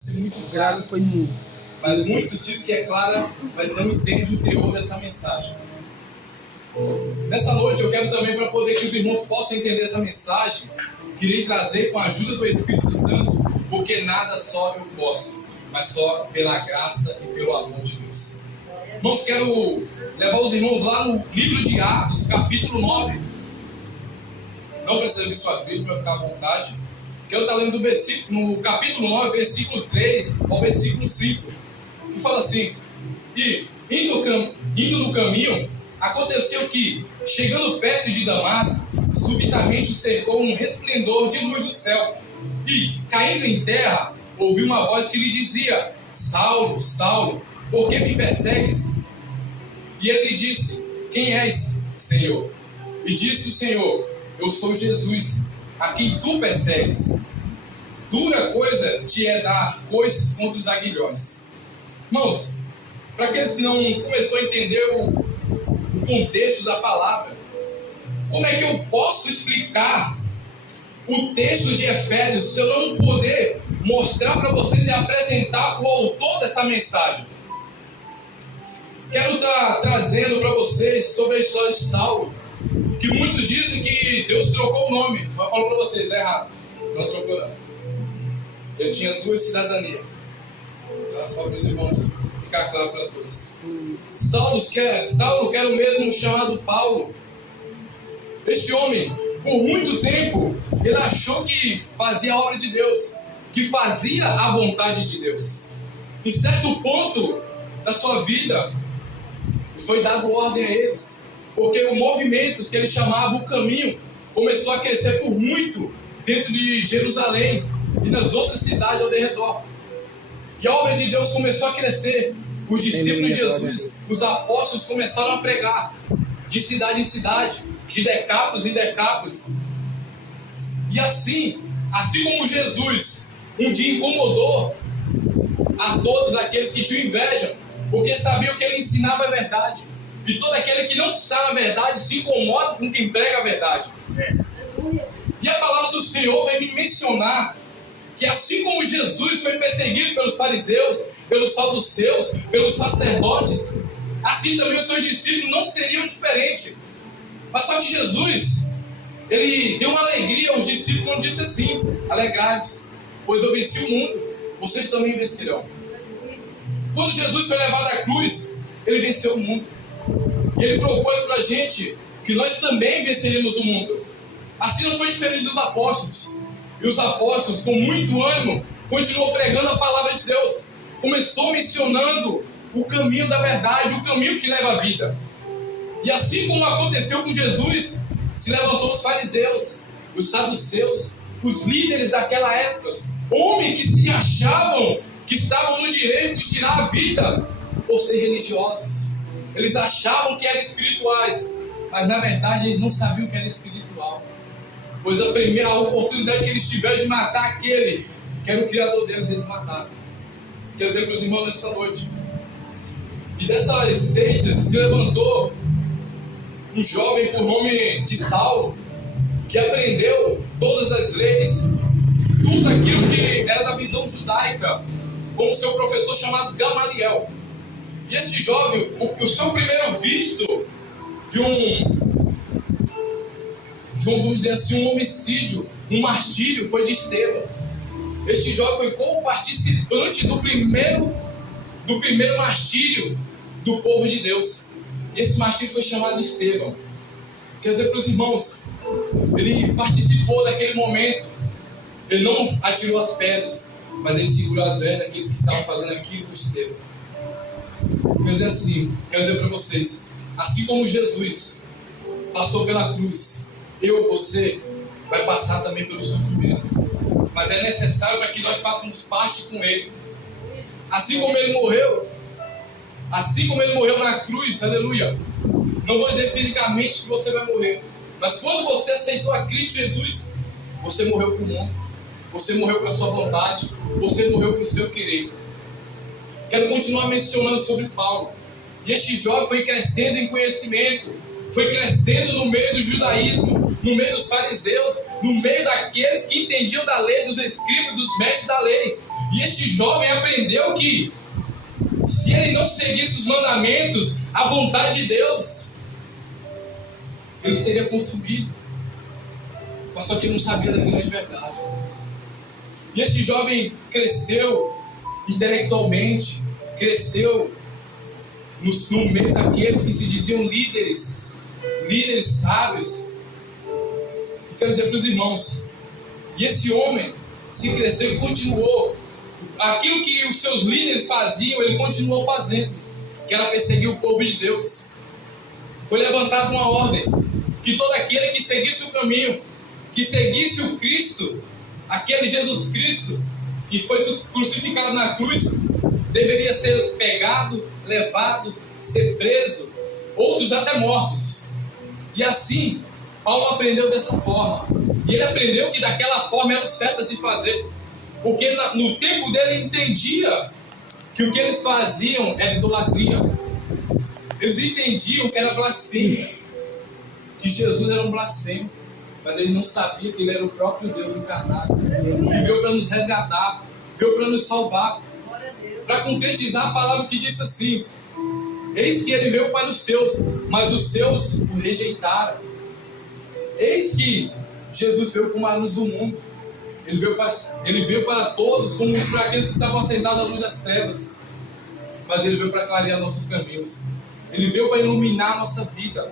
Ser muito clara, mas muitos dizem que é clara, mas não entendem o teor dessa mensagem. Nessa noite eu quero também, para poder que os irmãos possam entender essa mensagem, queria trazer com a ajuda do Espírito Santo, porque nada só eu posso, mas só pela graça e pelo amor de Deus. Irmãos, quero levar os irmãos lá no livro de Atos, capítulo 9. Não precisa abrir sua Bíblia para ficar à vontade. Quero estar lendo no capítulo 9, versículo 3 ao versículo 5, que fala assim: E indo no caminho, aconteceu que, chegando perto de Damasco, subitamente o cercou um resplendor de luz do céu, e, caindo em terra, ouviu uma voz que lhe dizia: Saulo, Saulo, por que me persegues? E ele lhe disse: Quem és, Senhor? E disse o Senhor: Eu sou Jesus, a quem tu persegues. Dura coisa te é dar coices contra os aguilhões. Irmãos, para aqueles que não começou a entender o contexto da palavra, como é que eu posso explicar o texto de Efésios se eu não poder mostrar para vocês e apresentar o autor dessa mensagem? Quero estar trazendo para vocês sobre a história de Saulo, que muitos dizem que Deus trocou o nome, mas eu falo para vocês, é errado, não trocou não. Ele tinha duas cidadanias, só para os irmãos ficar claro para todos. Saulo, que era o mesmo chamado Paulo. Este homem, por muito tempo, ele achou que fazia a obra de Deus, que fazia a vontade de Deus. Em certo ponto da sua vida, foi dado ordem a eles, porque o movimento que ele chamava o caminho começou a crescer por muito dentro de Jerusalém e nas outras cidades ao redor. E a obra de Deus começou a crescer. Os discípulos de Jesus, os apóstolos começaram a pregar de cidade em cidade, de Decápolis em Decápolis. E assim como Jesus um dia incomodou a todos aqueles que tinham inveja, porque sabiam que ele ensinava a verdade. E todo aquele que não sabe a verdade se incomoda com quem prega a verdade. E a palavra do Senhor vem me mencionar que assim como Jesus foi perseguido pelos fariseus, pelos saduceus, pelos sacerdotes, assim também os seus discípulos não seriam diferentes. Mas só que Jesus, ele deu uma alegria aos discípulos quando disse assim: alegrai-vos, pois eu venci o mundo, vocês também vencerão. Quando Jesus foi levado à cruz, ele venceu o mundo. E ele propôs para a gente que nós também venceríamos o mundo. Assim não foi diferente dos apóstolos. E os apóstolos, com muito ânimo, continuou pregando a palavra de Deus. Começou mencionando o caminho da verdade, o caminho que leva à vida. E assim como aconteceu com Jesus, se levantou os fariseus, os saduceus, os líderes daquela época, homens que se achavam que estavam no direito de tirar a vida por ser religiosos. Eles achavam que eram espirituais, mas na verdade eles não sabiam o que era espiritual. Pois a primeira oportunidade que eles tiveram de matar aquele que era o Criador deles, eles mataram. Quero dizer para os irmãos nesta noite. E dessas seitas se levantou um jovem por nome de Saulo, que aprendeu todas as leis, tudo aquilo que era da visão judaica, com o seu professor chamado Gamaliel. E este jovem, o seu primeiro visto de vamos dizer assim, um homicídio, um martírio, foi de Estevão. Este jovem foi co-participante do primeiro martírio do povo de Deus. E esse martírio foi chamado Estevão. Quer dizer para os irmãos, ele participou daquele momento. Ele não atirou as pedras, mas ele segurou as velas daqueles que estavam fazendo aquilo com Estevão. Quero dizer para vocês, assim como Jesus passou pela cruz, você vai passar também pelo sofrimento. Mas é necessário para que nós façamos parte com Ele. Assim como Ele morreu na cruz, aleluia. Não vou dizer fisicamente que você vai morrer, mas quando você aceitou a Cristo Jesus, você morreu para o mundo, você morreu para a sua vontade, você morreu para o seu querer. Quero continuar mencionando sobre Paulo. E este jovem foi crescendo em conhecimento, foi crescendo no meio do judaísmo, no meio dos fariseus, no meio daqueles que entendiam da lei, dos escribas, dos mestres da lei. E este jovem aprendeu que se ele não seguisse os mandamentos, a vontade de Deus, ele seria consumido. Mas só que ele não sabia da grande verdade. E esse jovem cresceu intelectualmente, cresceu no meio daqueles que se diziam líderes sábios. E quero dizer para os irmãos, e esse homem se cresceu e continuou. Aquilo que os seus líderes faziam, ele continuou fazendo, que era perseguir o povo de Deus. Foi levantada uma ordem, que todo aquele que seguisse o caminho, que seguisse o Cristo, aquele Jesus Cristo, que foi crucificado na cruz, deveria ser pegado, levado, ser preso, outros até mortos. E assim, Paulo aprendeu dessa forma. E ele aprendeu que daquela forma era o certo a se fazer. Porque no tempo dele entendia que o que eles faziam era idolatria. Eles entendiam que era blasfêmia, que Jesus era um blasfemo. Mas ele não sabia que ele era o próprio Deus encarnado. E veio para nos resgatar, veio para nos salvar. Para concretizar a palavra que disse assim: eis que ele veio para os seus, mas os seus o rejeitaram. Eis que Jesus veio como a luz do mundo. Ele veio para todos, como para aqueles que estavam sentados à luz das trevas. Mas ele veio para clarear nossos caminhos. Ele veio para iluminar a nossa vida,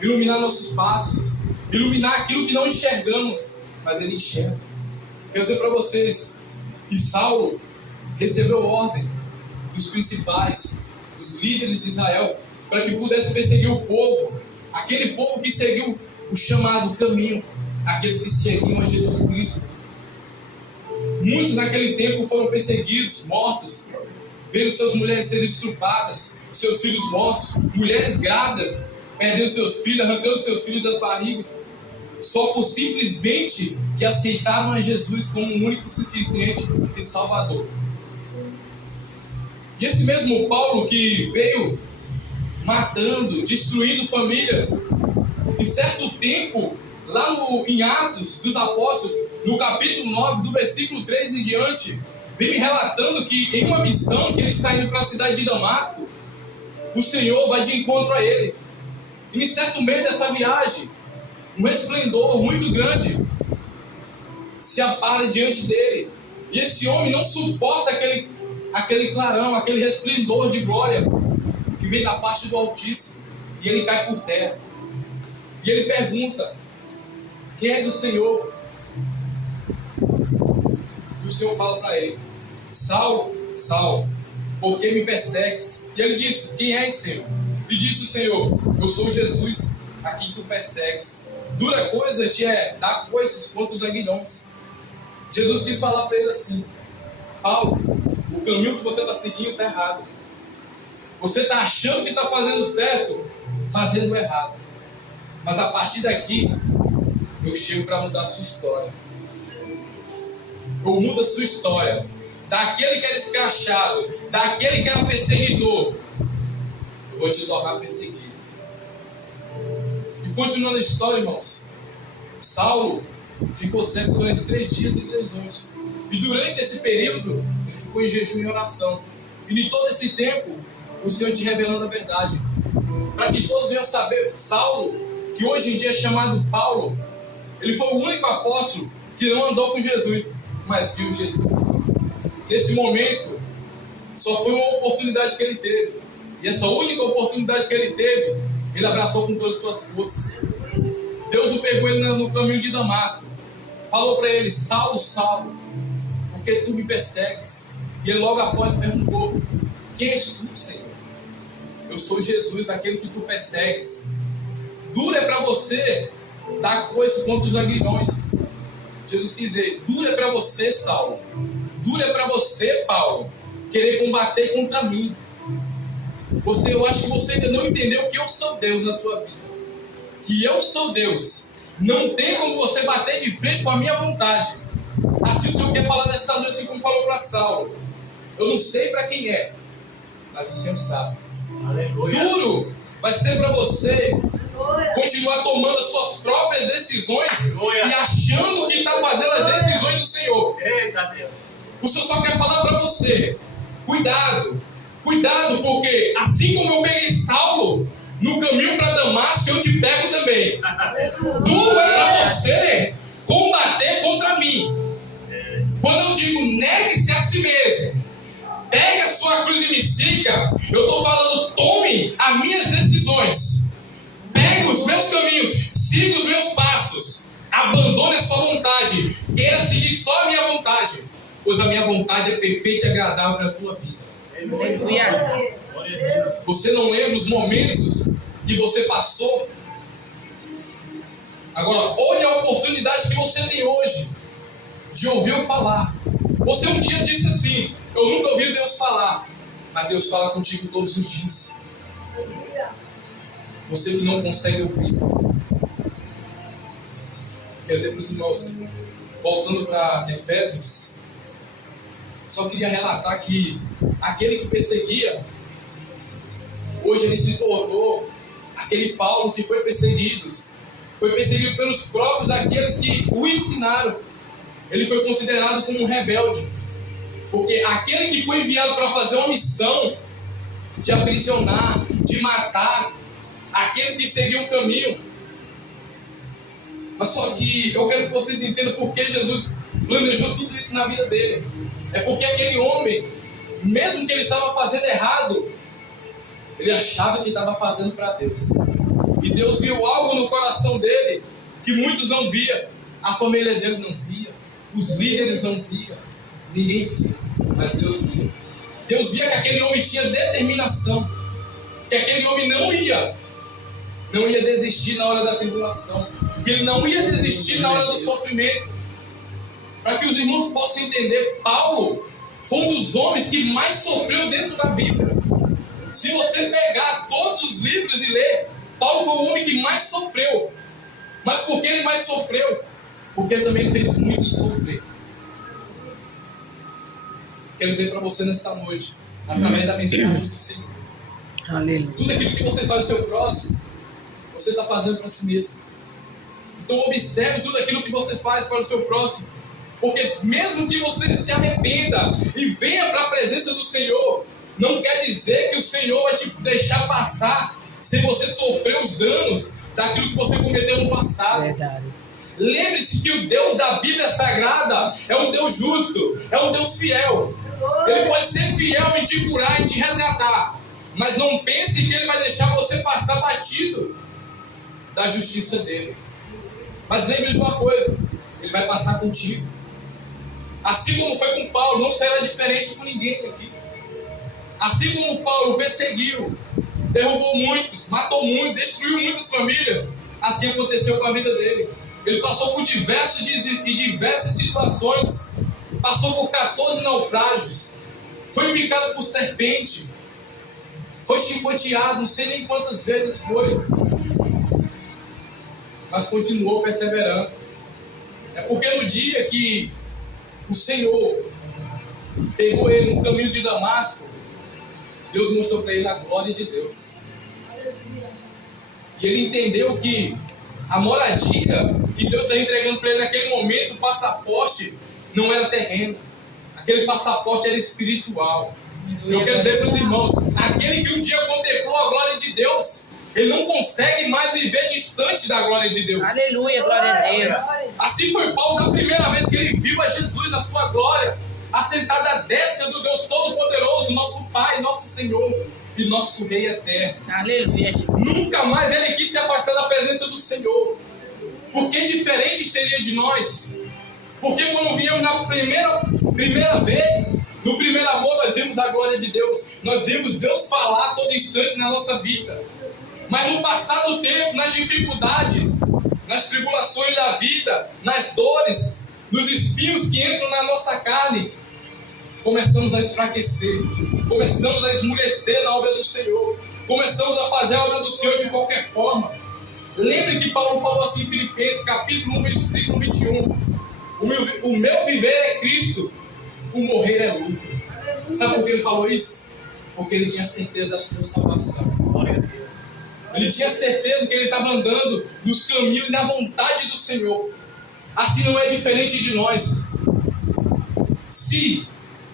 iluminar nossos passos, iluminar aquilo que não enxergamos, mas ele enxerga. Quero dizer para vocês que Saulo recebeu ordem dos principais, dos líderes de Israel, para que pudesse perseguir o povo, aquele povo que seguiu o chamado caminho, aqueles que seguiam a Jesus Cristo. Muitos naquele tempo foram perseguidos, mortos, vendo suas mulheres serem estrupadas, seus filhos mortos, mulheres grávidas perdendo seus filhos, arrancando seus filhos das barrigas, só por simplesmente que aceitaram a Jesus como o único suficiente e Salvador. E esse mesmo Paulo que veio matando, destruindo famílias, em certo tempo, lá em Atos dos Apóstolos, no capítulo 9, do versículo 3 em diante, vem me relatando que em uma missão que ele está indo para a cidade de Damasco, o Senhor vai de encontro a ele. E em certo meio dessa viagem, um resplendor muito grande se apara diante dele. E esse homem não suporta aquele clarão, aquele resplendor de glória que vem da parte do Altíssimo. E ele cai por terra. E ele pergunta: quem és o Senhor? E o Senhor fala para ele: Saulo, Saulo, por que me persegues? E ele disse: quem és, Senhor? E disse o Senhor: eu sou Jesus, a quem tu persegues. Dura coisa te é dar coisas contra os aguilhões. Jesus quis falar para ele assim: Paulo, o caminho que você está seguindo está errado. Você está achando que está fazendo certo, fazendo errado. Mas a partir daqui, eu chego para mudar a sua história. Eu mudo a sua história. Daquele que era escrachado, daquele que era perseguidor, eu vou te tornar perseguido. E continuando a história, irmãos, Saulo ficou cego durante 3 dias e 3 noites. E durante esse período, ele ficou em jejum e oração. E em todo esse tempo, o Senhor te revelando a verdade. Para que todos venham saber, Saulo, que hoje em dia é chamado Paulo, ele foi o único apóstolo que não andou com Jesus, mas viu Jesus. Nesse momento, só foi uma oportunidade que ele teve. E essa única oportunidade que ele teve, ele abraçou com todas as suas forças. Deus o pegou ele no caminho de Damasco. Falou para ele: Saulo, Saulo, por que tu me persegues? E ele logo após perguntou: quem és tu, Senhor? Eu sou Jesus, aquele que tu persegues. Duro é para você dar coisa contra os aguilhões. Jesus quis dizer: duro é para você, Saulo. Duro é para você, Paulo, querer combater contra mim. Eu acho que você ainda não entendeu que eu sou Deus na sua vida. Que eu sou Deus. Não tem como você bater de frente com a minha vontade. Assim o Senhor quer falar nesta noite, assim como falou para Saulo. Eu não sei para quem é, mas o Senhor sabe. Aleluia. Duro vai ser para você continuar tomando as suas próprias decisões. Aleluia. E achando que está fazendo as decisões do Senhor. Eita Deus. O Senhor só quer falar para você: cuidado, cuidado, porque assim como eu peguei Saulo no caminho para Damasco, eu te pego também. Duro é para você combater contra mim. Quando eu digo negue-se a si mesmo, pegue a sua cruz e me siga, eu estou falando: tome as minhas decisões, pegue os meus caminhos, siga os meus passos, abandone a sua vontade, queira seguir só a minha vontade, pois a minha vontade é perfeita e agradável para a tua vida. Você não lembra os momentos que você passou? Agora, olha a oportunidade que você tem hoje de ouvir eu falar. Você um dia disse assim: eu nunca ouvi Deus falar, mas Deus fala contigo todos os dias. Você que não consegue ouvir. Quer dizer, para os irmãos, voltando para Efésios, só queria relatar que aquele que perseguia, hoje ele se tornou aquele Paulo que foi perseguido pelos próprios aqueles que o ensinaram. Ele foi considerado como um rebelde, porque aquele que foi enviado para fazer uma missão de aprisionar, de matar aqueles que seguiam o caminho. Mas só que eu quero que vocês entendam por que Jesus planejou tudo isso na vida dele. É porque aquele homem, mesmo que ele estava fazendo errado, ele achava que estava fazendo para Deus. E Deus viu algo no coração dele que muitos não viam. A família dele não via, os líderes não viam, ninguém via, mas Deus via. Deus via que aquele homem tinha determinação, que aquele homem não ia desistir na hora da tribulação, que ele não ia desistir na hora do sofrimento. Para que os irmãos possam entender, Paulo foi um dos homens que mais sofreu dentro da Bíblia. Se você pegar todos os livros e ler, Paulo foi o homem que mais sofreu. Mas por que ele mais sofreu? Porque ele também fez muito sofrer. Quero dizer para você nesta noite, através da mensagem do Senhor, aleluia, tudo aquilo que você faz ao seu próximo, você está fazendo para si mesmo. Então observe tudo aquilo que você faz para o seu próximo, porque mesmo que você se arrependa e venha para a presença do Senhor, não quer dizer que o Senhor vai te deixar passar sem você sofrer os danos daquilo que você cometeu no passado. Verdade. Lembre-se que o Deus da Bíblia Sagrada é um Deus justo, é um Deus fiel. Ele pode ser fiel em te curar e te resgatar, mas não pense que Ele vai deixar você passar batido da justiça dEle. Mas lembre de uma coisa: Ele vai passar contigo. Assim como foi com Paulo, não será diferente com ninguém aqui. Assim como Paulo perseguiu, derrubou muitos, matou muitos, destruiu muitas famílias, assim aconteceu com a vida dele. Ele passou por diversas situações, passou por 14 naufrágios, foi picado por serpente, foi chicoteado, não sei nem quantas vezes foi, mas continuou perseverando. É porque no dia que o Senhor pegou ele no caminho de Damasco, Deus mostrou para ele a glória de Deus. E ele entendeu que a moradia que Deus está entregando para ele naquele momento, o passaporte não era terreno. Aquele passaporte era espiritual. Eu quero dizer para os irmãos, aquele que um dia contemplou a glória de Deus, ele não consegue mais viver distante da glória de Deus. Aleluia, glória a Deus. Assim foi Paulo da primeira vez que ele viu a Jesus na sua glória, assentado à destra do Deus Todo-Poderoso, nosso Pai, nosso Senhor e nosso Rei eterno. Aleluia. Nunca mais ele quis se afastar da presença do Senhor. Porque diferente seria de nós. Porque quando viemos na primeira vez, no primeiro amor, nós vimos a glória de Deus. Nós vimos Deus falar a todo instante na nossa vida. Mas no passar do tempo, nas dificuldades, nas tribulações da vida, nas dores, nos espinhos que entram na nossa carne, começamos a enfraquecer, começamos a esmurecer na obra do Senhor, começamos a fazer a obra do Senhor de qualquer forma. Lembre que Paulo falou assim em Filipenses, capítulo 1, versículo 21. O meu viver é Cristo, o morrer é lucro. Sabe por que ele falou isso? Porque ele tinha certeza da sua salvação. Ele tinha certeza que ele estava andando nos caminhos e na vontade do Senhor. Assim não é diferente de nós. Se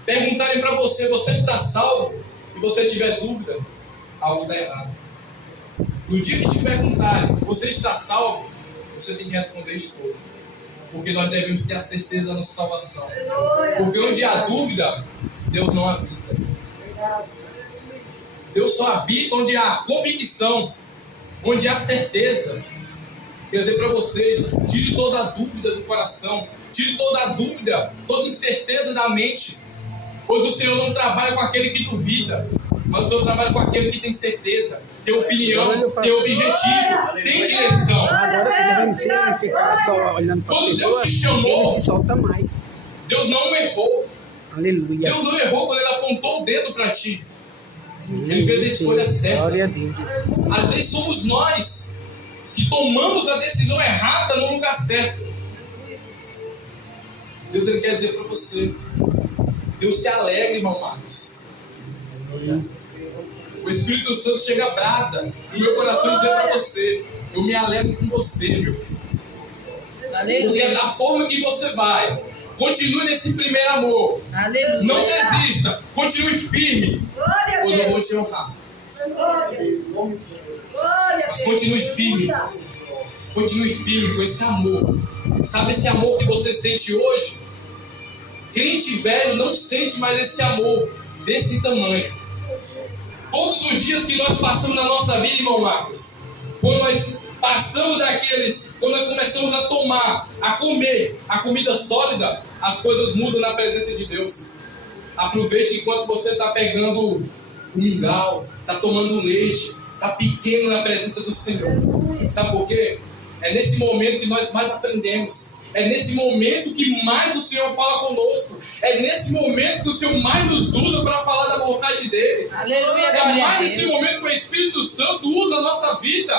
perguntarem para você, você está salvo? E você tiver dúvida, algo está errado. No dia que te perguntarem, você está salvo? Você tem que responder estou. Porque nós devemos ter a certeza da nossa salvação. Porque onde há dúvida, Deus não habita. Deus só habita onde há convicção, onde há certeza. Quer dizer para vocês, tire toda a dúvida do coração, tire toda a dúvida, toda incerteza da mente. Pois o Senhor não trabalha com aquele que duvida, mas o Senhor trabalha com aquele que tem certeza, tem opinião, tem objetivo, tem direção. Agora você devendo ser ficar só olhando para Quando Deus te chamou, ele se solta mais. Deus não errou. Aleluia. Deus não errou quando Ele apontou o dedo para ti. Ele fez a escolha certa. Glória a Deus. Às vezes somos nós que tomamos a decisão errada no lugar certo. Deus Ele quer dizer para você, Deus se alegra, irmão Marcos. O Espírito Santo chega brada no meu coração e dizer para você, eu me alegro com você, meu filho. Aleluia. Porque da forma que você vai, continue nesse primeiro amor. Aleluia. Não desista, continue firme, pois eu vou te honrar. Mas continue firme com esse amor. Sabe esse amor que você sente hoje? Crente velho não sente mais esse amor desse tamanho. Todos os dias que nós passamos na nossa vida, irmão Marcos, quando nós passamos quando nós começamos a tomar, a comer a comida sólida, as coisas mudam na presença de Deus. Aproveite enquanto você está pegando o mingau, está tomando leite, está pequeno na presença do Senhor. Sabe por quê? É nesse momento que nós mais aprendemos. É nesse momento que mais o Senhor fala conosco. É nesse momento que o Senhor mais nos usa para falar da vontade dEle. Aleluia, É glória a mais Deus. nesse momento que o Espírito Santo usa a nossa vida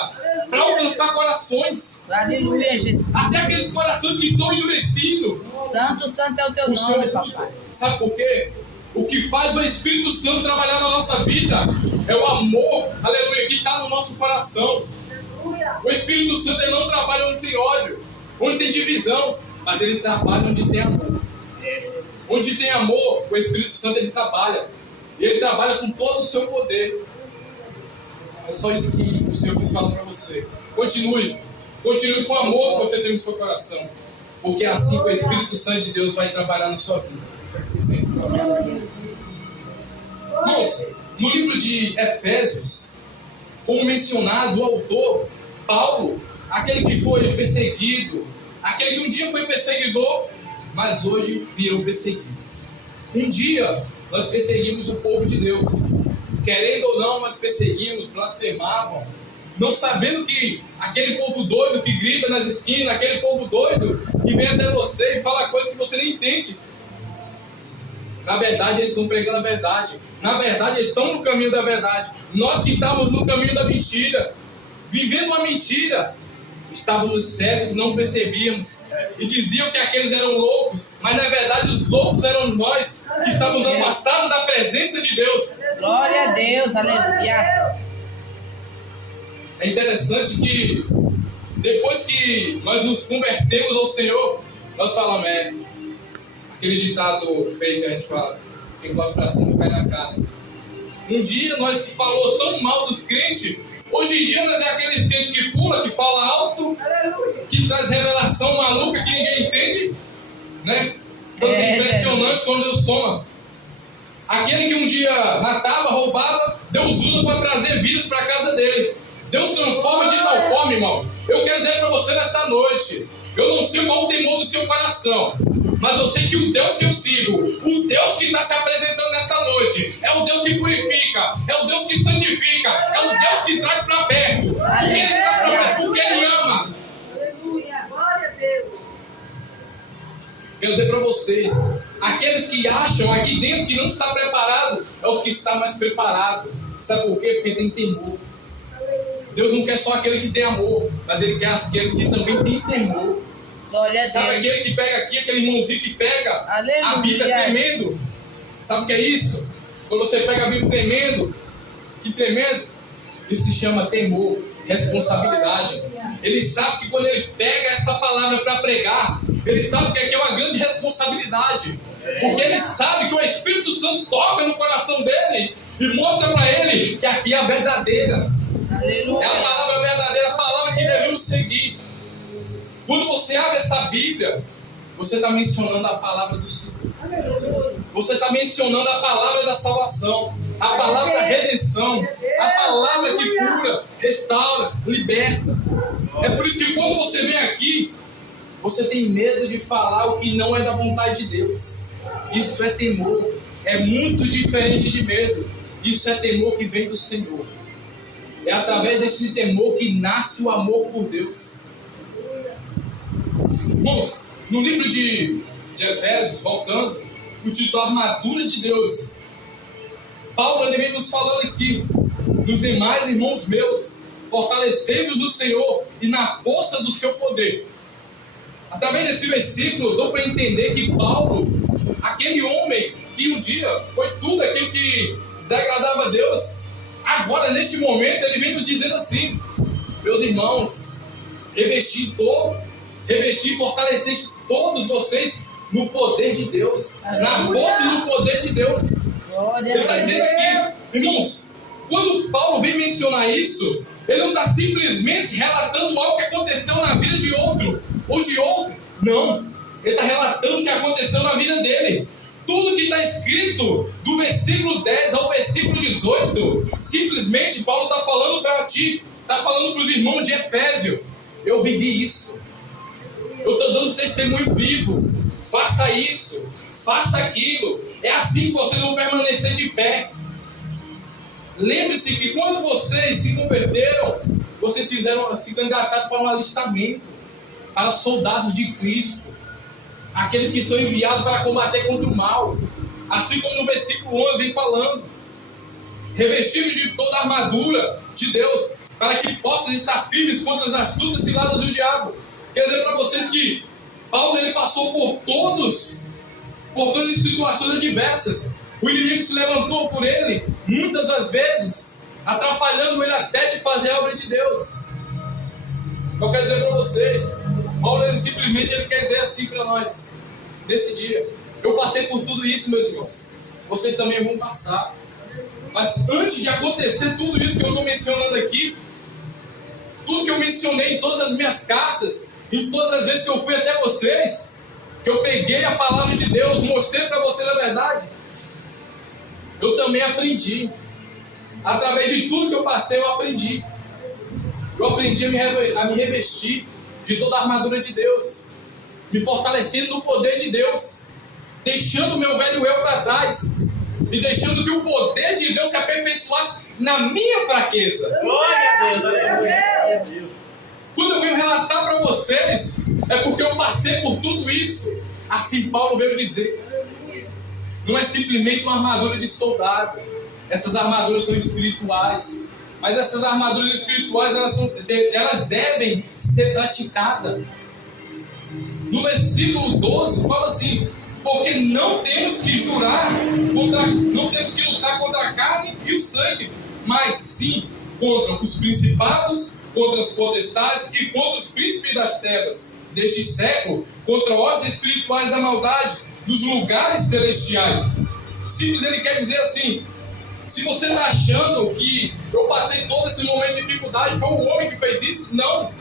para alcançar corações. Aleluia, Jesus. Até aqueles corações que estão endurecidos. Santo, santo é o teu O nome, Senhor usa. papai. Sabe por quê? O que faz o Espírito Santo trabalhar na nossa vida é o amor, aleluia, que está no nosso coração. O Espírito Santo ele não trabalha onde tem ódio, onde tem divisão, mas ele trabalha onde tem amor. Onde tem amor, o Espírito Santo ele trabalha. E ele trabalha com todo o seu poder. É só isso que o Senhor quis falar para você. Continue com o amor que você tem no seu coração. Porque é assim que o Espírito Santo de Deus vai trabalhar na sua vida. Irmãos, no livro de Efésios, como mencionado, o autor, Paulo, aquele que foi perseguido, aquele que um dia foi perseguidor, mas hoje virou perseguido. Um dia nós perseguimos o povo de Deus, querendo ou não, nós perseguimos, blasfemavam, não sabendo que aquele povo doido que grita nas esquinas, aquele povo doido que vem até você e fala coisas que você nem entende. Na verdade, eles estão pregando a verdade. Na verdade, eles estão no caminho da verdade. Nós que estávamos no caminho da mentira, vivendo uma mentira, estávamos cegos, não percebíamos. E diziam que aqueles eram loucos, mas na verdade os loucos eram nós, que estávamos afastados da presença de Deus. Glória a Deus, aleluia. É interessante que depois que nós nos convertemos ao Senhor, nós falamos, aquele ditado feio que a gente fala, quem gosta pra cima cai na cara. Um dia nós que falou tão mal dos crentes, hoje em dia nós é aqueles crentes que pula, que fala alto, que traz revelação maluca que ninguém entende, né? Coisa impressionante quando Deus toma. Aquele que um dia matava, roubava, Deus usa para trazer vidas para a casa dele. Deus transforma de tal forma, irmão. Eu quero dizer para você nesta noite, eu não sei qual o temor do seu coração, mas eu sei que o Deus que eu sigo, o Deus que está se apresentando nesta noite, é o Deus que purifica, é o Deus que santifica, é o Deus que traz para perto. Porque Ele traz para perto, porque Ele ama. Aleluia, glória a Deus. Quero dizer para vocês, aqueles que acham aqui dentro que não está preparado, é os que estão mais preparados. Sabe por quê? Porque tem temor. Deus não quer só aquele que tem amor, mas Ele quer aqueles que também têm temor. Glória a Sabe Deus. aquele que pega aqui, aquele irmãozinho que pega Aleluia. a Bíblia tremendo? Sabe o que é isso? Quando você pega a Bíblia tremendo, que tremendo, isso se chama temor, responsabilidade. Ele sabe que quando ele pega essa palavra para pregar, ele sabe que aqui é uma grande responsabilidade. Porque ele sabe que o Espírito Santo toca no coração dele e mostra para ele que aqui é a verdadeira. Aleluia. É a palavra verdadeira, a palavra que devemos seguir. Quando você abre essa Bíblia, você está mencionando a palavra do Senhor. Você está mencionando a palavra da salvação, a palavra da redenção, a palavra que cura, restaura, liberta. É por isso que quando você vem aqui, você tem medo de falar o que não é da vontade de Deus. Isso é temor. É muito diferente de medo. Isso é temor que vem do Senhor. É através desse temor que nasce o amor por Deus. Irmãos, no livro de Efésios, voltando, o título Armadura de Deus, Paulo ele vem nos falando aqui: nos demais irmãos meus, fortalecei-vos no Senhor e na força do seu poder. Através desse versículo, dou para entender que Paulo, aquele homem que um dia foi tudo aquilo que desagradava a Deus, agora neste momento ele vem nos dizendo assim: meus irmãos, revesti e fortalecer todos vocês no poder de Deus, na força e no poder de Deus. Glória Ele a está Deus. dizendo aqui, irmãos, quando Paulo vem mencionar isso, ele não está simplesmente relatando algo que aconteceu na vida de outro ou de outro. Não, ele está relatando o que aconteceu na vida dele. Tudo que está escrito do versículo 10 ao versículo 18, simplesmente Paulo está falando para ti, está falando para os irmãos de Efésio: eu vivi isso, eu estou dando testemunho vivo, faça isso, faça aquilo, é assim que vocês vão permanecer de pé. Lembre-se que quando vocês se converteram, vocês se candidataram para um alistamento, para soldados de Cristo, aqueles que são enviados para combater contra o mal, assim como no versículo 11 vem falando: revestidos de toda a armadura de Deus, para que possam estar firmes contra as astutas ciladas do diabo. Quer dizer para vocês que Paulo ele passou por todas as situações adversas. O inimigo se levantou por ele muitas das vezes, atrapalhando ele até de fazer a obra de Deus. Eu quero dizer para vocês, Paulo ele simplesmente quer dizer assim para nós nesse dia: eu passei por tudo isso, meus irmãos, vocês também vão passar. Mas antes de acontecer tudo isso que eu estou mencionando aqui, tudo que eu mencionei em todas as minhas cartas, em todas as vezes que eu fui até vocês, que eu peguei a palavra de Deus, mostrei para vocês a verdade, eu também aprendi. Através de tudo que eu passei, eu aprendi. Eu aprendi a me revestir de toda a armadura de Deus, me fortalecendo no poder de Deus, deixando o meu velho eu para trás e deixando que o poder de Deus se aperfeiçoasse na minha fraqueza. Glória a Deus. Quando eu venho relatar para vocês, é porque eu passei por tudo isso. Assim Paulo veio dizer: não é simplesmente uma armadura de soldado. Essas armaduras são espirituais. Mas essas armaduras espirituais, elas devem ser praticadas. No versículo 12 fala assim: porque não temos que lutar contra a carne e o sangue, mas sim contra os principados, contra as potestades e contra os príncipes das trevas deste século, contra os espirituais da maldade nos lugares celestiais. Simples, ele quer dizer assim: se você está achando que eu passei todo esse momento de dificuldade, foi o homem que fez isso? Não,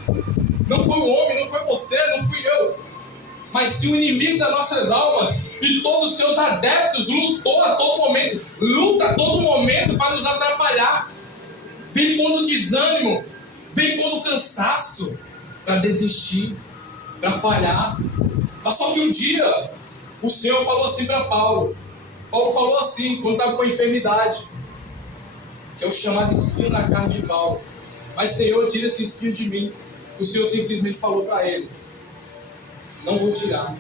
não foi o homem, não foi você, não fui eu. Mas se o inimigo das nossas almas e todos os seus adeptos luta a todo momento para nos atrapalhar, vem pondo desânimo, vem pondo cansaço, para desistir, para falhar. Mas só que um dia o Senhor falou assim para Paulo. Paulo falou assim, quando estava com a enfermidade, que é o chamado espinho na carne de Paulo: mas Senhor, tira esse espinho de mim. O Senhor simplesmente falou para ele: não vou tirar,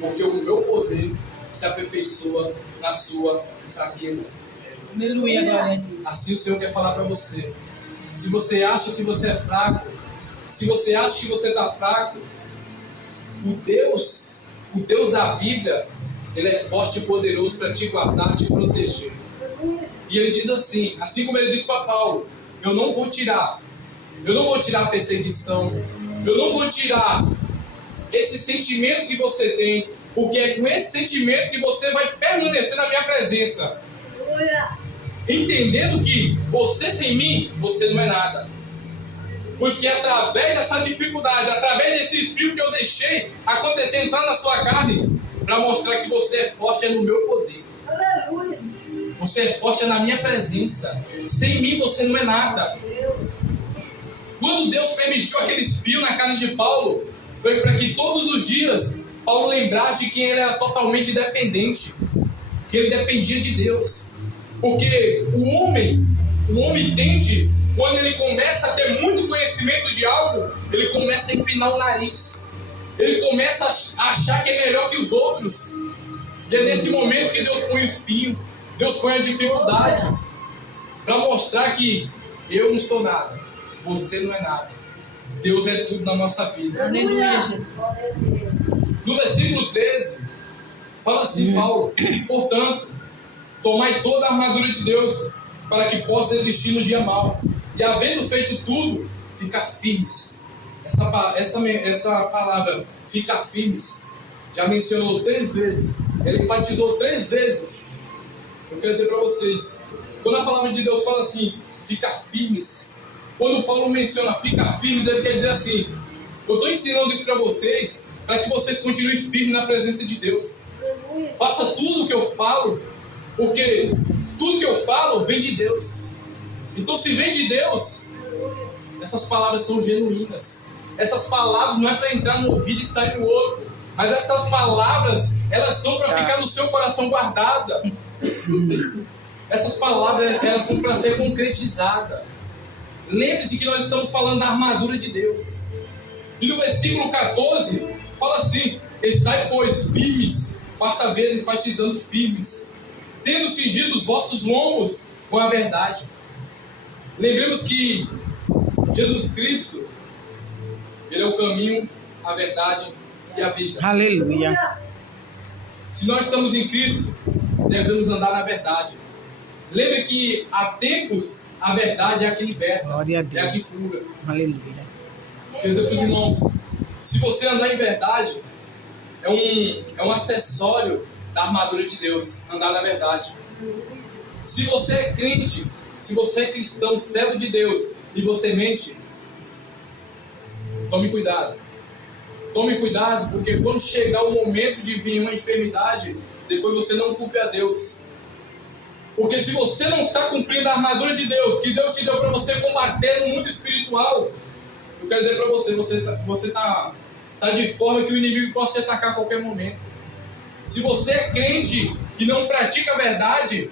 porque o meu poder se aperfeiçoa na sua fraqueza. Aleluia, glória a Deus. Assim o Senhor quer falar para você. Se você acha que você é fraco, se você acha que você está fraco, o Deus da Bíblia, Ele é forte e poderoso para te guardar, te proteger. E Ele diz assim como Ele disse para Paulo: eu não vou tirar a perseguição, eu não vou tirar esse sentimento que você tem, Porque é com esse sentimento que você vai permanecer na minha presença. Entendendo que você sem mim, você não é nada. Porque através dessa dificuldade, através desse espírito que eu deixei acontecer, entrar na sua carne, para mostrar que você é forte, é no meu poder. Aleluia. Você é forte, é na minha presença. Sem mim você não é nada. Quando Deus permitiu aquele espinho na carne de Paulo, foi para que todos os dias Paulo lembrasse de que ele era totalmente dependente, que ele dependia de Deus. Porque o homem tende, quando ele começa a ter muito conhecimento de algo, ele começa a empinar o nariz. Ele começa a achar que é melhor que os outros. E é nesse momento que Deus põe o espinho, Deus põe a dificuldade, para mostrar que eu não sou nada, você não é nada. Deus é tudo na nossa vida. Aleluia, Jesus. No versículo 13, fala assim, Paulo: portanto, tomai toda a armadura de Deus, para que possa resistir no dia mau, e havendo feito tudo, ficar firmes. Essa palavra, ficar firmes, já mencionou 3 vezes, ele enfatizou 3 vezes. Eu quero dizer para vocês, quando a palavra de Deus fala assim, ficar firmes, quando Paulo menciona ficar firmes, ele quer dizer assim: eu estou ensinando isso para vocês, para que vocês continuem firmes na presença de Deus. Faça tudo o que eu falo, porque tudo que eu falo vem de Deus. Então, se vem de Deus, essas palavras são genuínas. Essas palavras não é para entrar no ouvido e sair no outro, mas essas palavras, elas são para ficar no seu coração guardada. Essas palavras, elas são para ser concretizadas. Lembre-se que nós estamos falando da armadura de Deus. E no versículo 14, fala assim: estai, pois, firmes. 4ª vez enfatizando firmes, tendo cingido os vossos lombos com a verdade. Lembremos que Jesus Cristo, Ele é o caminho, a verdade e a vida. Aleluia. Se nós estamos em Cristo, devemos andar na verdade. Lembre que há tempos a verdade é a que liberta, Glória a Deus. é a que cura. Aleluia. Quer dizer para os irmãos, se você andar em verdade, é um acessório da armadura de Deus, andar na verdade. Se você é crente, se você é cristão, servo de Deus, e você mente, tome cuidado. Tome cuidado, porque quando chegar o momento de vir uma enfermidade, depois você não culpe a Deus. Porque se você não está cumprindo a armadura de Deus, que Deus te deu para você combater no mundo espiritual, eu quero dizer para você, você está de forma que o inimigo possa te atacar a qualquer momento. Se você é crente e não pratica a verdade,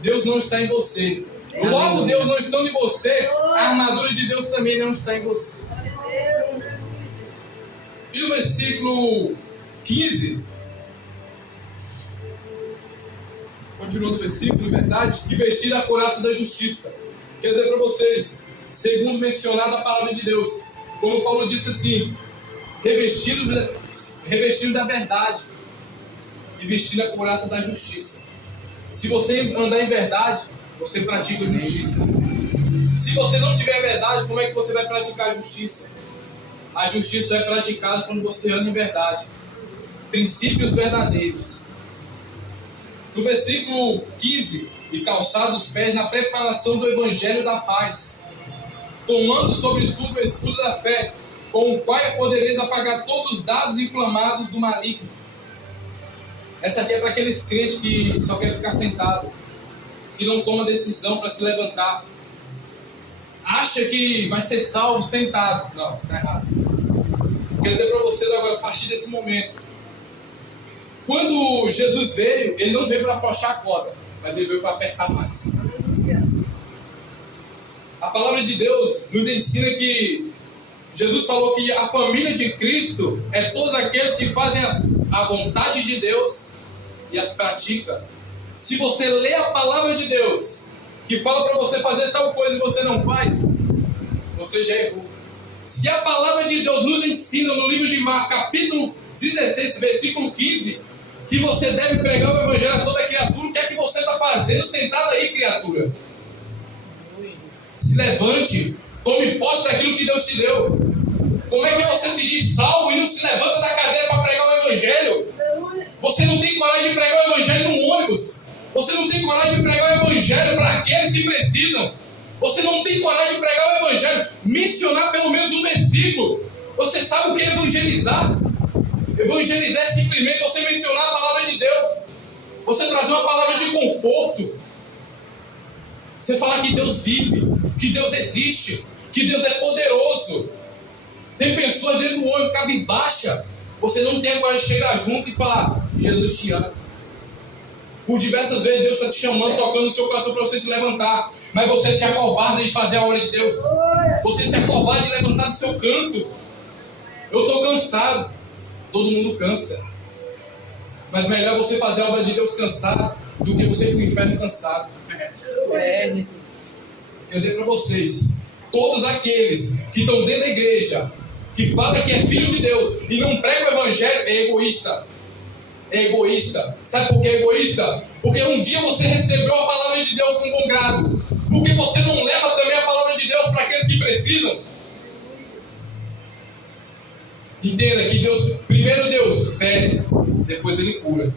Deus não está em você. Logo, Deus não estando em você, a armadura de Deus também não está em você. E o versículo 15, continua no versículo, verdade, e vestir a couraça da justiça. Quer dizer para vocês, segundo mencionado a palavra de Deus, como Paulo disse assim, revestido da verdade e vestindo a couraça da justiça. Se você andar em verdade, você pratica a justiça. Se você não tiver verdade, como é que você vai praticar a justiça? A justiça é praticada quando você anda em verdade. Princípios verdadeiros. No versículo 15, e calçados os pés na preparação do evangelho da paz, tomando sobretudo o escudo da fé, com o qual podereis apagar todos os dados inflamados do maligno. Essa aqui é para aqueles crentes que só quer ficar sentado, que não toma decisão para se levantar. Acha que vai ser salvo sentado. Não, está errado. Quer dizer para vocês agora, a partir desse momento, quando Jesus veio, Ele não veio para afrouxar a corda, mas Ele veio para apertar mais. A palavra de Deus nos ensina que Jesus falou que a família de Cristo é todos aqueles que fazem a vontade de Deus e as pratica. Se você lê a palavra de Deus, que fala para você fazer tal coisa e você não faz, você já errou. Se a palavra de Deus nos ensina no livro de Marcos, capítulo 16, versículo 15, que você deve pregar o evangelho a toda criatura, o que é que você está fazendo sentado aí, criatura? Se levante, tome posse daquilo que Deus te deu. Como é que você se diz salvo e não se levanta da cadeira para pregar o evangelho? Você não tem coragem de pregar o evangelho no ônibus. Você não tem coragem de pregar o evangelho para aqueles que precisam. Você não tem coragem de pregar o evangelho, mencionar pelo menos um versículo. Você sabe o que é evangelizar? Evangelizar é simplesmente você mencionar a palavra de Deus. Você trazer uma palavra de conforto. Você falar que Deus vive, que Deus existe, que Deus é poderoso. Tem pessoas dentro do ônibus cabisbaixa. Você não tem a coragem de chegar junto e falar: Jesus te ama. Por diversas vezes Deus está te chamando, tocando no seu coração para você se levantar. Mas você se acovarda de fazer a obra de Deus. Você se acovarda de levantar do seu canto. Eu estou cansado. Todo mundo cansa. Mas melhor você fazer a obra de Deus cansado do que você ir para o inferno cansado. Jesus. Quer dizer para vocês, todos aqueles que estão dentro da igreja, que falam que é filho de Deus e não pregam o evangelho, é egoísta. É egoísta. Sabe por que é egoísta? Porque um dia você recebeu a palavra de Deus com bom grado. Por que você não leva também a palavra de Deus para aqueles que precisam? Entenda que Deus, primeiro Deus fere, depois Ele cura.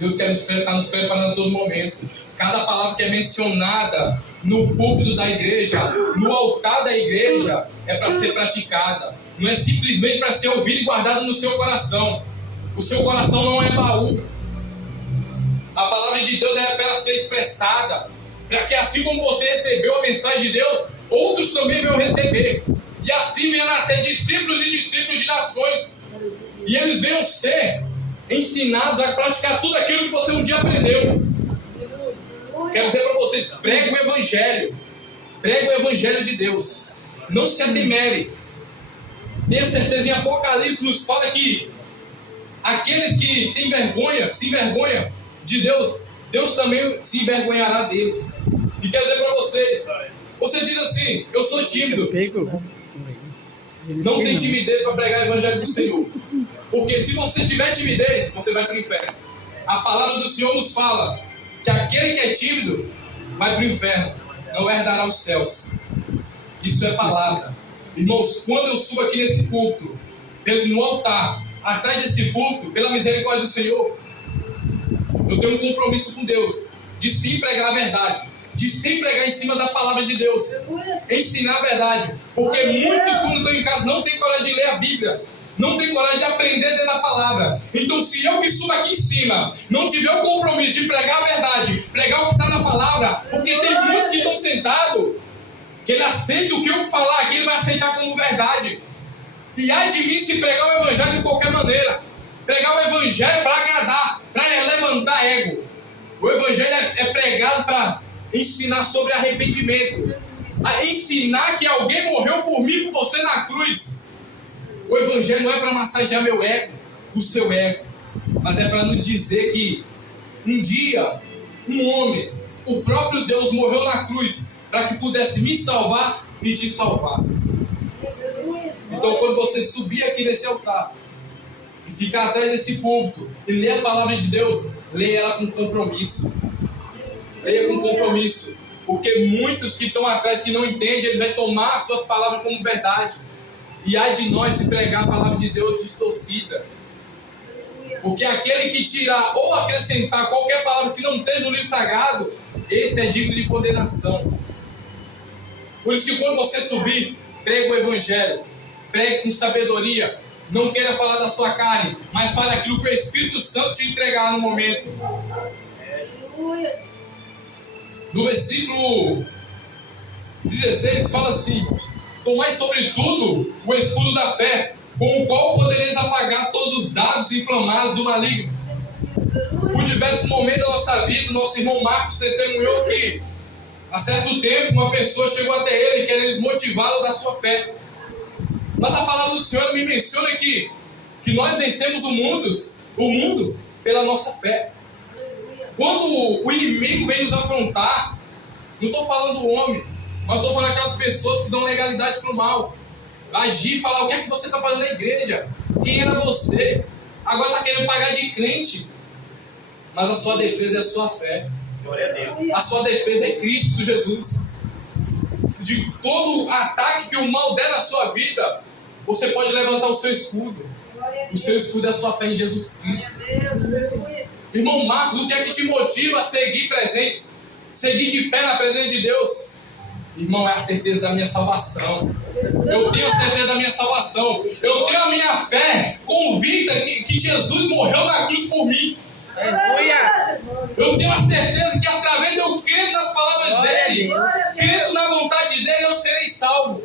Deus quer estar nos preparando a todo momento. Cada palavra que é mencionada no púlpito da igreja, no altar da igreja, é para ser praticada. Não é simplesmente para ser ouvida e guardada no seu coração. O seu coração não é baú. A palavra de Deus é para ser expressada, para que assim como você recebeu a mensagem de Deus, outros também venham receber. E assim venham nascer discípulos e discípulos de nações. E eles venham ser ensinados a praticar tudo aquilo que você um dia aprendeu. Quero dizer para vocês, pregue o evangelho. Pregue o evangelho de Deus. Não se atemere. Tenha certeza, em Apocalipse nos fala que aqueles que têm vergonha, se envergonham de Deus, Deus também se envergonhará deles. E quero dizer para vocês, você diz assim: eu sou tímido. Não tem timidez para pregar o evangelho do Senhor. Porque se você tiver timidez, você vai para o inferno. A palavra do Senhor nos fala que aquele que é tímido vai para o inferno, não herdará os céus. Isso é palavra. Irmãos, quando eu subo aqui nesse púlpito, no altar, atrás desse púlpito, pela misericórdia do Senhor, eu tenho um compromisso com Deus de sim pregar a verdade, de sim pregar em cima da palavra de Deus, ensinar a verdade. Porque muitos, quando estão em casa, não têm coragem de ler a Bíblia, não tem coragem de aprender dentro da palavra. Então, se eu que subo aqui em cima não tiver o compromisso de pregar a verdade, pregar o que está na palavra, porque tem muitos que estão sentados, que ele aceita o que eu falar aqui, ele vai aceitar como verdade. E ai de mim se pregar o evangelho de qualquer maneira. Pregar o evangelho para agradar, para levantar ego. O evangelho é pregado para ensinar sobre arrependimento, a ensinar que alguém morreu por mim, por você na cruz. O evangelho não é para massagear meu ego, o seu ego, mas é para nos dizer que um dia um homem, o próprio Deus, morreu na cruz para que pudesse me salvar e te salvar. Então, quando você subir aqui nesse altar e ficar atrás desse púlpito e ler a palavra de Deus, leia ela com compromisso. Leia com compromisso. Porque muitos que estão atrás, que não entendem, eles vão tomar suas palavras como verdade. E ai de nós se pregar a palavra de Deus distorcida. Porque aquele que tirar ou acrescentar qualquer palavra que não esteja no livro sagrado, esse é digno de condenação. Por isso que quando você subir, pregue o evangelho, pregue com sabedoria. Não queira falar da sua carne, mas fale aquilo que o Espírito Santo te entregar no momento. No versículo 16 fala assim: tomai sobretudo o escudo da fé, com o qual podereis apagar todos os dardos inflamados do maligno. Por diversos momentos da nossa vida, o nosso irmão Marcos testemunhou que há certo tempo uma pessoa chegou até ele querendo desmotivá-lo da sua fé. Mas a palavra do Senhor me menciona que nós vencemos o mundo pela nossa fé. Quando o inimigo vem nos afrontar, não estou falando do homem, mas estou falando daquelas pessoas que dão legalidade para o mal. Agir e falar: o que é que você está fazendo na igreja? Quem era você? Agora está querendo pagar de crente. Mas a sua defesa é a sua fé. Glória a Deus. A sua defesa é Cristo Jesus. De todo ataque que o mal der na sua vida, você pode levantar o seu escudo. O seu escudo é a sua fé em Jesus Cristo. Irmão Marcos, o que é que te motiva a seguir presente? Seguir de pé na presença de Deus? Irmão, é a certeza da minha salvação. Eu tenho a certeza da minha salvação. Eu tenho a minha fé convicta que Jesus morreu na cruz por mim. Aleluia. Eu tenho a certeza que através de eu crendo nas palavras dele, crendo na vontade dele, eu serei salvo.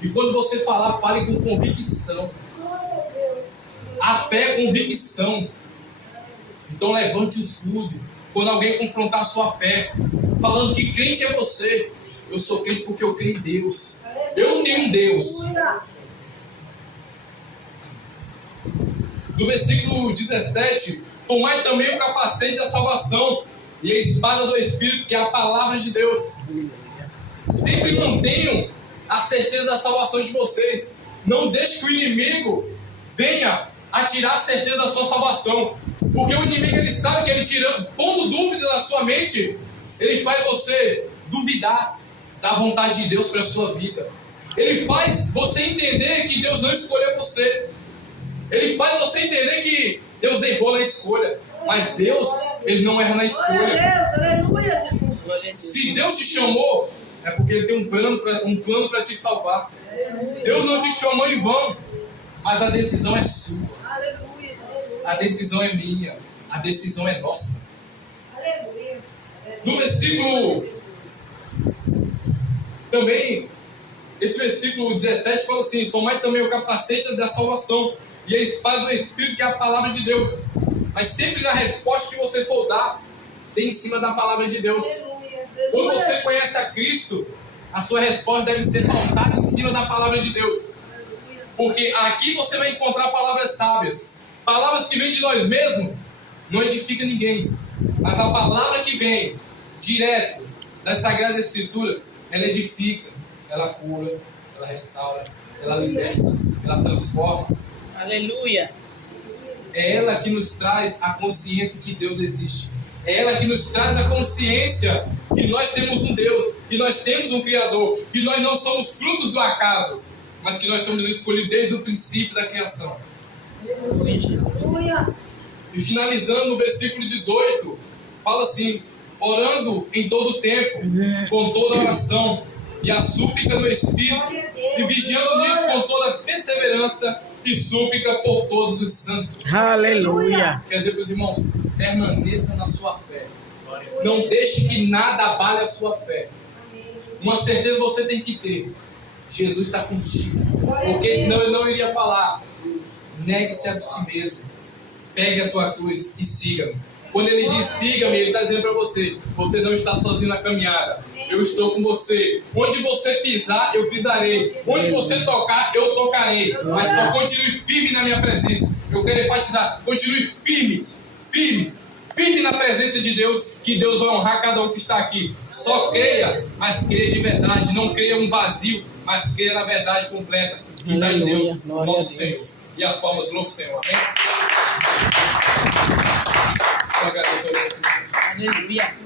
E quando você falar, fale com convicção. A fé é convicção. Então levante o escudo. Quando alguém confrontar a sua fé, falando que crente é você, eu sou crente porque eu creio em Deus. Eu tenho um Deus. No versículo 17, tomai também o capacete da salvação e a espada do Espírito, que é a palavra de Deus. Sempre mantenham a certeza da salvação de vocês. Não deixe que o inimigo venha a tirar a certeza da sua salvação. Porque o inimigo, ele sabe que ele pondo dúvida na sua mente, ele faz você duvidar da vontade de Deus para a sua vida. Ele faz você entender que Deus não escolheu você. Ele faz você entender que Deus errou na escolha. Mas Deus, ele não erra na escolha. Se Deus te chamou, é porque ele tem um plano para te salvar. Deus não te chamou em vão, mas a decisão é sua. A decisão é minha. A decisão é nossa. No versículo também, esse versículo 17 fala assim: tomai também o capacete da salvação e a espada do Espírito, que é a palavra de Deus. Mas sempre na resposta que você for dar, tem em cima da palavra de Deus. Quando você conhece a Cristo, a sua resposta deve ser pautada em cima da palavra de Deus. Porque aqui você vai encontrar palavras sábias. Palavras que vêm de nós mesmos não edificam ninguém. Mas a palavra que vem direto das Sagradas Escrituras, ela edifica, ela cura, ela restaura, ela liberta, ela transforma. Aleluia. É ela que nos traz a consciência que Deus existe. É ela que nos traz a consciência que nós temos um Deus, que nós temos um Criador, que nós não somos frutos do acaso, mas que nós somos escolhidos desde o princípio da criação. E finalizando no versículo 18, fala assim: orando em todo tempo, com toda oração e a súplica do Espírito, e vigiando nisso com toda perseverança e súplica por todos os santos. Aleluia. Quer dizer para os irmãos, permaneça na sua fé. Não deixe que nada abale a sua fé. Uma certeza você tem que ter: Jesus está contigo. Porque senão ele não iria falar: negue-se a si mesmo, pegue a tua cruz e siga-me. Quando ele diz siga-me, ele está dizendo para você: você não está sozinho na caminhada. Eu estou com você. Onde você pisar, eu pisarei. Onde você tocar, eu tocarei. Mas só continue firme na minha presença. Eu quero enfatizar: continue firme, firme, firme na presença de Deus, que Deus vai honrar cada um que está aqui. Só creia, mas creia de verdade. Não creia um vazio, mas creia na verdade completa, que está em Deus, nosso Senhor. E as palmas do novo Senhor. Amém? Eu agradeço. Aleluia.